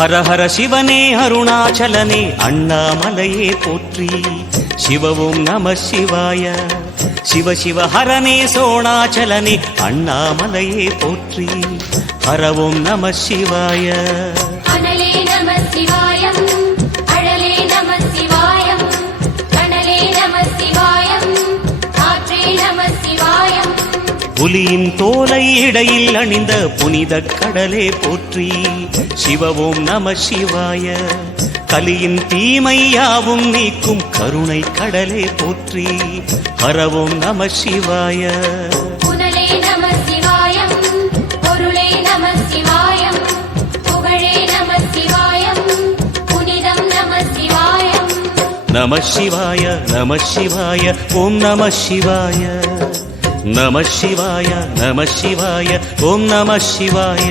ஹர ஹர சிவனே அருணாச்சலனே அண்ணாமலையே போற்றி. சிவவும் நம சிவாய. சிவ சிவ ஹரனே சோணாச்சலனே அண்ணாமலையே போற்றி. ஹரவும் நம சிவாய. அனலே நம சிவாயம், அழலே நம சிவாயம், கனலே நம சிவாயம், காற்றே நம சிவாயம். புலியின் தோலை இடையில் அணிந்த புனித கடலே போற்றி. சிவவும் நம சிவாய. கலியின் தீமையாவும் நீக்கும் கருணை கடலே போற்றி. ஹரவும் நம சிவாய. புனலே நம சிவாயம், பொருளே நம சிவாயம், புகழே நம சிவாயம், புனிதம் நம சிவாயம். நம சிவாய நம சிவாய ஓம் நம சிவாய. நம சிவாய நம சிவாய ஓம் நம சிவாய.